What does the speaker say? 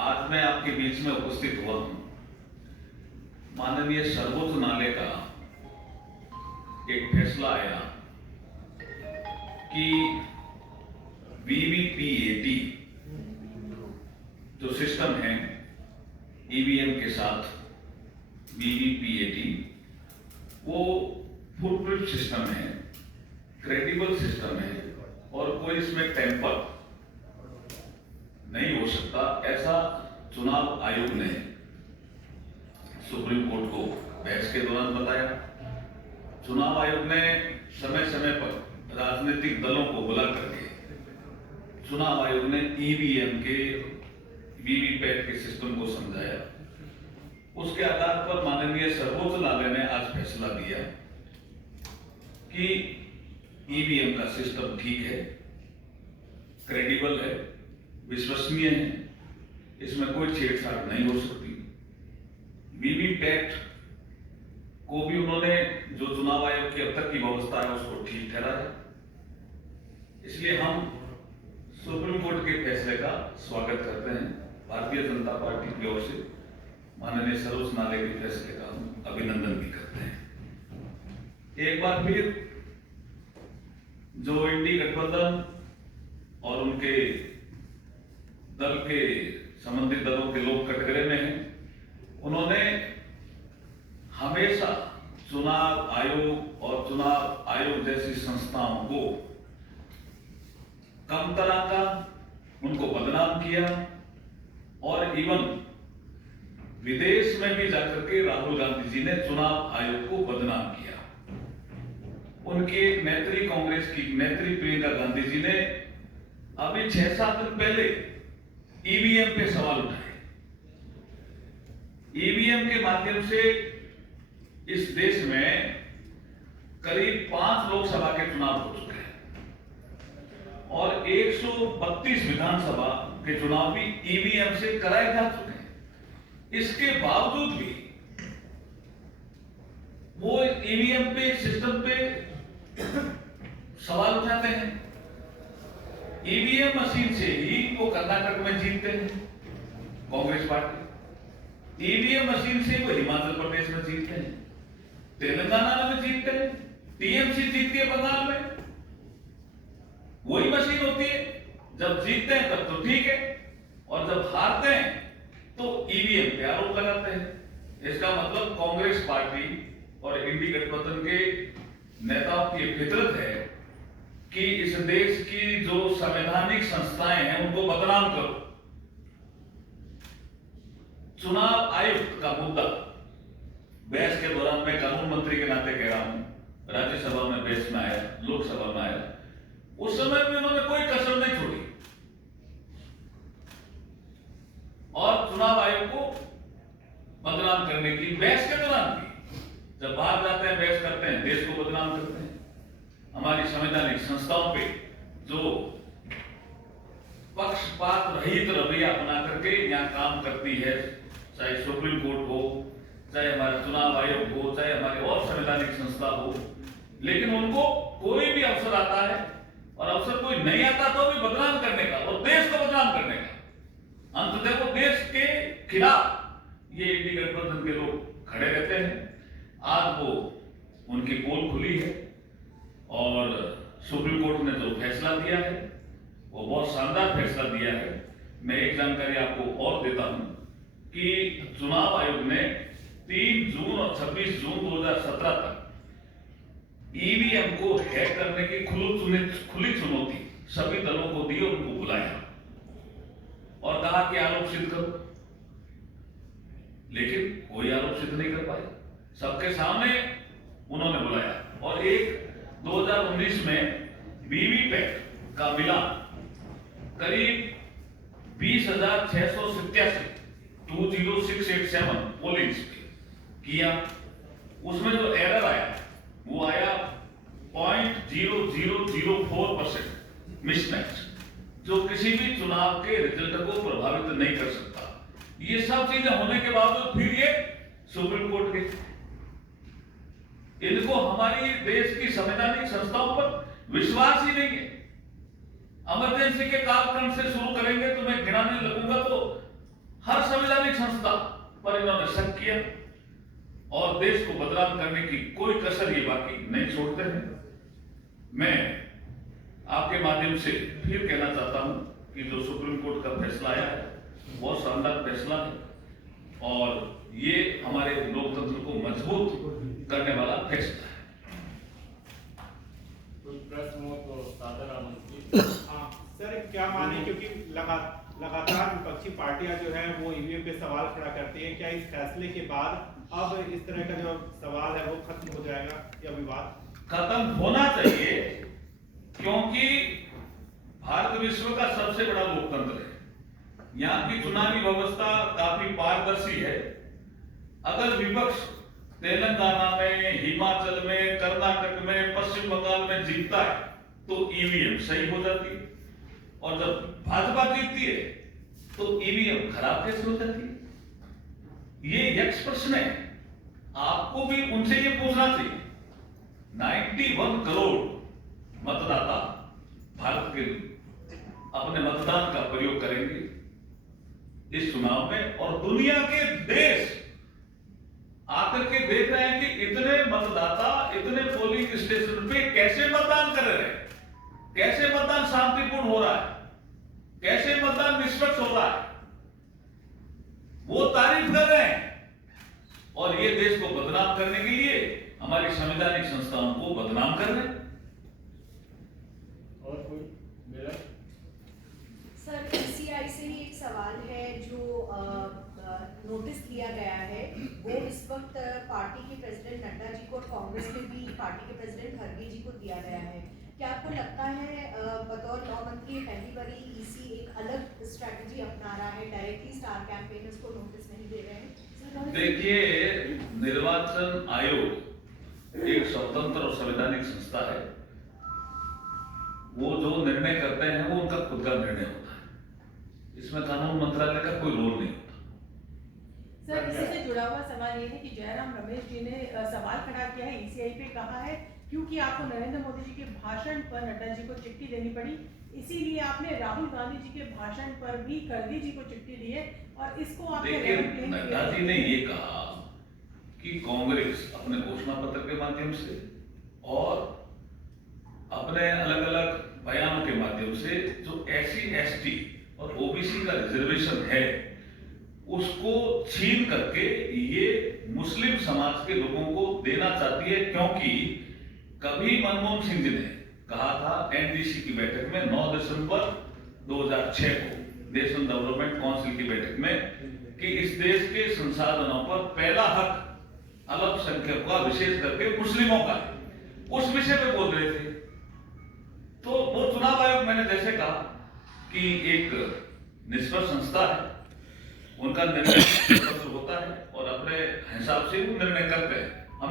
आज मैं आपके बीच में उपस्थित हुआ हूं। माननीय सर्वोच्च न्यायालय का एक फैसला आया कि वीवीपीएटी जो सिस्टम है ईवीएम के साथ वीवीपीएटी वो फुटप्रिंट सिस्टम है, क्रेडिबल सिस्टम है और कोई इसमें टेम्पर नहीं हो सकता, ऐसा चुनाव आयोग ने सुप्रीम कोर्ट को बहस के दौरान बताया। चुनाव आयोग ने समय समय पर राजनीतिक दलों को बुला करके चुनाव आयोग ने ईवीएम के वीवीपैट के सिस्टम को समझाया। उसके आधार पर माननीय सर्वोच्च न्यायालय ने आज फैसला दिया कि ईवीएम का सिस्टम ठीक है, क्रेडिबल है, विश्वसनीय है, इसमें कोई छेड़छाड़ नहीं हो सकती। वीवीपैट को भी उन्होंने जो चुनाव आयोग की अब तक की व्यवस्था है उसको ठीक ठहराया। इसलिए हम सुप्रीम कोर्ट के फैसले का स्वागत करते हैं। भारतीय जनता पार्टी की ओर से माननीय सर्वोच्च न्यायालय के फैसले का हम अभिनंदन भी करते हैं। एक बार फिर जो इंडी गठबंधन और उनके दल के संबंधित दलों के लोग कटघरे में हैं, उन्होंने हमेशा चुनाव आयोग और चुनाव आयोग जैसी संस्थाओं को कम तरह का उनको बदनाम किया और इवन विदेश में भी जाकर के राहुल गांधी जी ने चुनाव आयोग को बदनाम किया। उनकी एक नेत्री, कांग्रेस की नेत्री प्रियंका गांधी जी ने अभी 6-7 दिन पहले ईवीएम पे सवाल उठाए। ईवीएम के माध्यम से इस देश में करीब 5 लोकसभा के चुनाव हो चुके हैं और 132 विधानसभा के चुनाव भी ईवीएम से कराए जा चुके हैं। इसके बावजूद भी वो ईवीएम पे सिस्टम पे सवाल उठाते हैं। ईवीएम मशीन से ही वो कर्नाटक में जीतते हैं कांग्रेस पार्टी, ईवीएम मशीन से वो हिमाचल प्रदेश में जीतते हैं, तेलंगाना में जीतते हैं, टीएमसी जीतती है बंगाल में। वही मशीन होती है, जब जीतते हैं तब तो ठीक है और जब हारते हैं तो ईवीएम पे आरोप लगाते हैं। इसका मतलब कांग्रेस पार्टी और इंडी गठबंधन के नेताओं की फितरत है कि इस देश की जो संवैधानिक संस्थाएं हैं उनको बदनाम करो। चुनाव आयुक्त का मुद्दा बहस के दौरान मैं कानून मंत्री के नाते कह रहा हूं, राज्यसभा में बहस में आया, लोकसभा में आया, उस समय भी उन्होंने कोई कसर नहीं छोड़ी और चुनाव आयोग को बदनाम करने की बहस के दौरान भी, जब बाहर जाते हैं बहस करते हैं, देश को बदनाम करते हैं। हमारी संवैधानिक संस्थाओं पे जो पक्षपात रहित रवैया अपना करके यहाँ काम करती है, चाहे सुप्रीम कोर्ट हो, चाहे हमारा चुनाव आयोग हो, चाहे हमारी और संवैधानिक संस्था हो, लेकिन उनको कोई भी अवसर आता है और अवसर कोई नहीं आता तो भी बदनाम करने का और देश को बदनाम करने का, अंततः वो देश के खिलाफ ये इंडी गठबंधन के लोग खड़े रहते हैं। आज वो उनकी पोल खुली है और सुप्रीम कोर्ट ने जो फैसला दिया है वो बहुत शानदार फैसला दिया है। मैं एक जानकारी आपको और देता हूं कि चुनाव आयोग ने 3 जून और 26 जून 2017 तक ईवीएम को हैक करने की खुली चुनौती सभी दलों को दी और उनको बुलाया और कहा कि आरोप सिद्ध करो, लेकिन कोई आरोप सिद्ध नहीं कर पाए। सबके सामने उन्होंने बुलाया और 2019 में वीवीपैट का मिलान करीब 20,687 20687 पोलिंग किया। उसमें जो एरर आया वो आया 0.0004% मिसमैच, जो किसी भी चुनाव के रिजल्ट को प्रभावित नहीं कर सकता। ये सब चीजें होने के बावजूद फिर ये सुप्रीम कोर्ट के इनको हमारी देश की संवैधानिक संस्थाओं पर विश्वास ही नहीं है। इमरजेंसी के कालखंड से शुरू करेंगे तो मैं गिनाने लगूंगा तो संस्था पर इन्होंने शक किया और देश को बदनाम करने की कोई कसर ये बाकी नहीं छोड़ते हैं। मैं आपके माध्यम से फिर कहना चाहता हूं कि जो सुप्रीम कोर्ट का फैसला आया है बहुत शानदार फैसला है और ये हमारे लोकतंत्र को मजबूत करने वाला फैसला है। प्रश्न हो तो सादर आमंत्रित। सर क्या माने, क्योंकि लगातार विपक्षी पार्टियां जो है वो ईवीएम पे सवाल खड़ा करती हैं, क्या इस फैसले के बाद अब इस तरह का जो सवाल है वो खत्म हो जाएगा या विवाद खत्म होना चाहिए? क्योंकि भारत विश्व का सबसे बड़ा लोकतंत्र है, यहाँ की चुनावी व्यवस्था काफी पारदर्शी है। अगर विपक्ष तेलंगाना में, हिमाचल में, कर्नाटक में, पश्चिम बंगाल में जीतता है तो ईवीएम सही हो जाती है और जब भाजपा जीतती है तो ईवीएम खराब कैसे हो जाती है? ये यक्ष प्रश्न है, आपको भी उनसे ये पूछना चाहिए। 91 करोड़ मतदाता भारत के अपने मतदान का प्रयोग करेंगे इस चुनाव में और दुनिया के देश आकर के देख रहे हैं कि इतने मतदाता इतने पोलिंग स्टेशन पे कैसे मतदान कर रहे हैं, कैसे मतदान शांतिपूर्ण हो रहा है, कैसे मतदान निष्पक्ष हो रहा है, वो तारीफ कर रहे हैं। और ये देश को बदनाम करने के लिए हमारी संवैधानिक संस्थाओं को बदनाम कर रहे हैं। और कोई मेरा सर ईसीआई से ही एक सवाल है, जो नोटिस दिया गया है वो इस वक्त पार्टी के प्रेसिडेंट नड्डा जी को और कांग्रेस में भी पार्टी के प्रेसिडेंट खड़गे जी को दिया गया है। क्या आपको लगता है बतौर गृह मंत्री पहली बारी ईसी एक अलग स्ट्रैटेजी अपना रहा है, डायरेक्टली स्टार कैंपेनर्स को नोटिस नहीं दे रहे हैं? देखिए, निर्वाचन आयोग एक स्वतंत्र और संवैधानिक संस्था है। वो जो निर्णय करते हैं वो उनका खुद का निर्णय होता है, इसमें कानून मंत्रालय का कोई रोल नहीं होता। सर इससे जुड़ा हुआ सवाल ये है कि जयराम रमेश जी ने सवाल खड़ा किया है ईसीआई पे, कहा है क्योंकि आपको नरेंद्र मोदी जी के भाषण पर नड्डा जी को चिट्ठी देनी पड़ी, इसीलिए आपने राहुल गांधी जी के भाषण पर भी खड़गे जी को चिट्ठी दी है और इसको आपने देखिए, नड्डा जी ने ये कहा कि कांग्रेस अपने घोषणा पत्र के माध्यम से और अपने अलग अलग बयानों के माध्यम से जो SC ST और OBC का रिजर्वेशन है उसको छीन करके ये मुस्लिम समाज के लोगों को देना चाहती है। क्योंकि कभी मनमोहन सिंह जी ने कहा था NDC की बैठक में 9 दिसंबर 2006 को नेशनल डेवलपमेंट काउंसिल की बैठक में कि इस देश के संसाधनों पर पहला हक अल्पसंख्यकों का, विशेष करके मुस्लिमों का, उस विषय पे बोल रहे थे। तो वो चुनाव आयोग, मैंने जैसे कहा कि एक निष्पक्ष संस्था है, उनका निर्णय होता है और अपने हिसाब से वो निर्णय करते हैं।